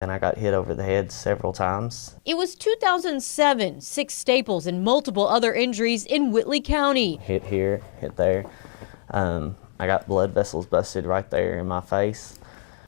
And I got hit over the head several times. It was 2007, 6 staples and multiple other injuries in Whitley County. Hit here, hit there. I got blood vessels busted right there in my face.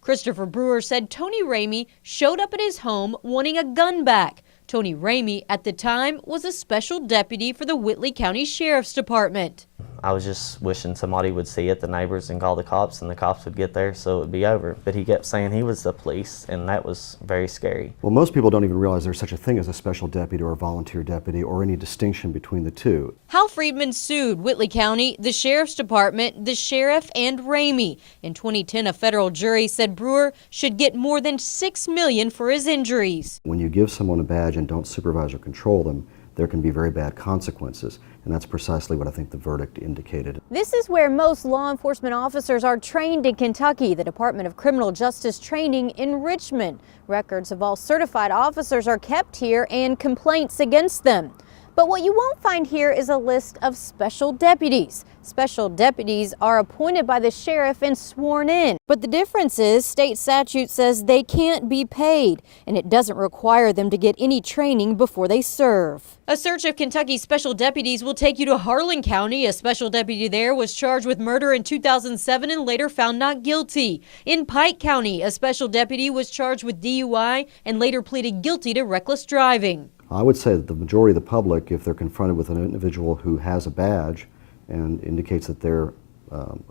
Christopher Brewer said Tony Ramey showed up at his home wanting a gun back. Tony Ramey, at the time, was a special deputy for the Whitley County Sheriff's Department. I was just wishing somebody would see it, the neighbors, and call the cops, and the cops would get there so it would be over. But he kept saying he was the police, and that was very scary. Well, most people don't even realize there's such a thing as a special deputy or a volunteer deputy or any distinction between the two. Hal Friedman sued Whitley County, the Sheriff's Department, the sheriff, and Ramey. In 2010, a federal jury said Brewer should get more than $6 million for his injuries. When you give someone a badge and don't supervise or control them, there can be very bad consequences, and that's precisely what I think the verdict indicated. This is where most law enforcement officers are trained in Kentucky, the Department of Criminal Justice Training in Richmond. Records of all certified officers are kept here and complaints against them. But what you won't find here is a list of special deputies. Special deputies are appointed by the sheriff and sworn in. But the difference is state statute says they can't be paid, and it doesn't require them to get any training before they serve. A search of Kentucky's special deputies will take you to Harlan County. A special deputy there was charged with murder in 2007 and later found not guilty. In Pike County, a special deputy was charged with DUI and later pleaded guilty to reckless driving. I would say that the majority of the public, if they're confronted with an individual who has a badge and indicates that they're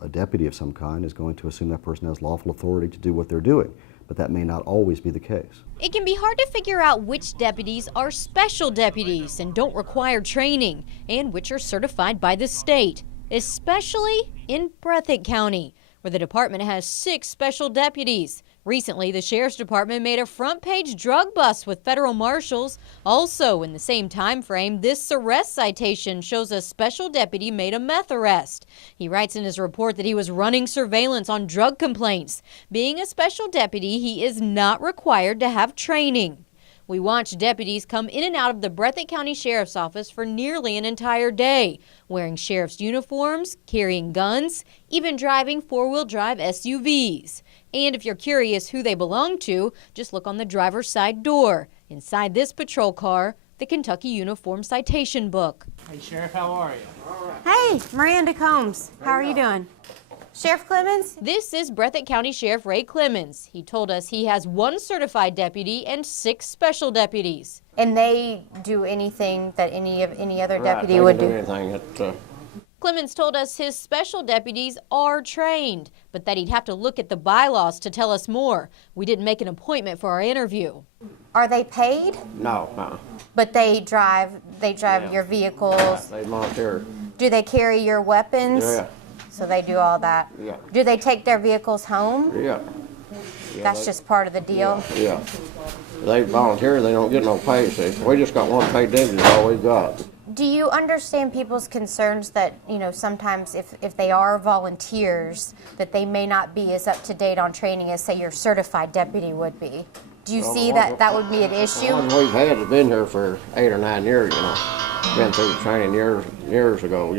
a deputy of some kind, is going to assume that person has lawful authority to do what they're doing. But that may not always be the case. It can be hard to figure out which deputies are special deputies and don't require training, and which are certified by the state, especially in Breathitt County, where the department has 6 special deputies. Recently, the Sheriff's Department made a front-page drug bust with federal marshals. Also, in the same time frame, this arrest citation shows a special deputy made a meth arrest. He writes in his report that he was running surveillance on drug complaints. Being a special deputy, he is not required to have training. We watched deputies come in and out of the Breathitt County Sheriff's Office for nearly an entire day, wearing sheriff's uniforms, carrying guns, even driving four-wheel drive SUVs. And if you're curious who they belong to, just look on the driver's side door. Inside this patrol car, the Kentucky Uniform Citation Book. Hey, Sheriff, how are you? All right. Hey, Miranda Combs. How are you doing? Sheriff Clemens? This is Breathitt County Sheriff Ray Clemens. He told us he has 1 certified deputy and 6 special deputies. And they do anything that any other deputy would do? Anything that, Clemens told us his special deputies are trained, but that he'd have to look at the bylaws to tell us more. We didn't make an appointment for our interview. Are they paid? No. But they drive your vehicles? They volunteer. Do they carry your weapons? Yeah. So they do all that? Yeah. Do they take their vehicles home? Yeah. That's just part of the deal? Yeah. They volunteer, they don't get no pay. See, we just got 1 paid deputy, that's all we got. Do you understand people's concerns that, sometimes if they are volunteers, that they may not be as up to date on training as, say, your certified deputy would be? Do you see that would be an issue? The ones we've had have been here for 8 or 9 years, Been through training years ago,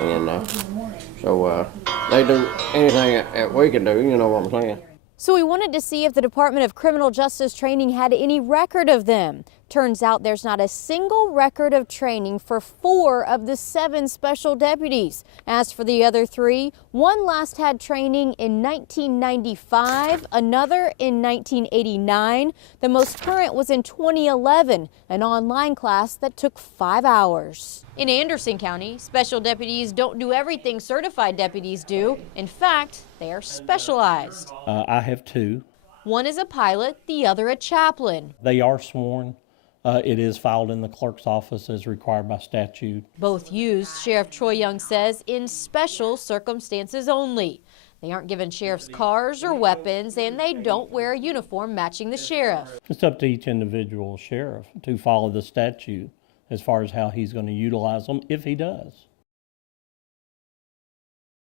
And so they do anything that we can do, you know what I'm saying? So we wanted to see if the Department of Criminal Justice Training had any record of them. Turns out there's not a single record of training for 4 of the 7 special deputies. As for the other 3, one last had training in 1995, another in 1989. The most current was in 2011, an online class that took 5 hours. In Anderson County, special deputies don't do everything certified deputies do. In fact, they are specialized. I have 2. One is a pilot, the other a chaplain. They are sworn. It is filed in the clerk's office as required by statute. Both used, Sheriff Troy Young says, in special circumstances only. They aren't given sheriff's cars or weapons, and they don't wear a uniform matching the sheriff. It's up to each individual sheriff to follow the statute as far as how he's going to utilize them, if he does.